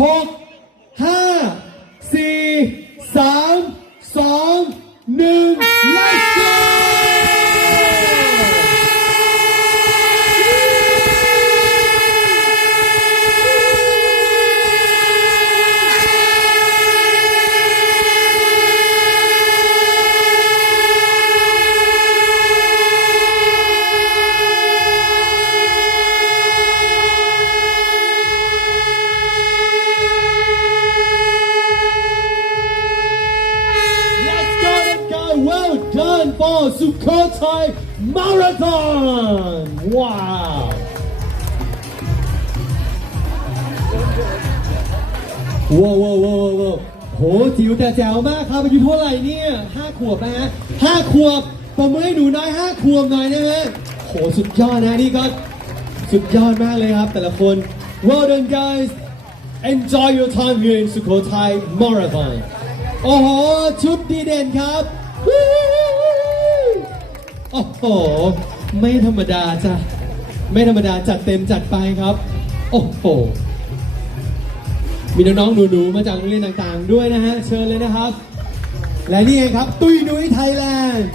หกห้าสี่สามสองหนึ่ง Well done for Sukhothai Marathon. Wow. ว้าวว้าวว้าวโหจิ๋วแต่แจ๋วมากครับอายุเท่าไหร่เนี่ยห้าขวบนะฮะห้าขวบปมมือให้หนูน้อยห้าขวบหน่อยนะฮะโหสุดยอดนะนี่ก็สุดยอดมากเลยครับแต่ละคน Well done guys Enjoy your time here in Sukhothai Marathon โอ้โห ชุดดีเด่นครับ โอ้โห ไม่ธรรมดาจ้ะ ไม่ธรรมดาจัดเต็มจัดไปครับ โอ้โห มีน้องๆหนูๆมาจากโรงเรียนต่างๆ ด้วยนะฮะ เชิญเลยนะครับ และนี่เองครับ ตุ้ยนุ้ยไทยแลนด์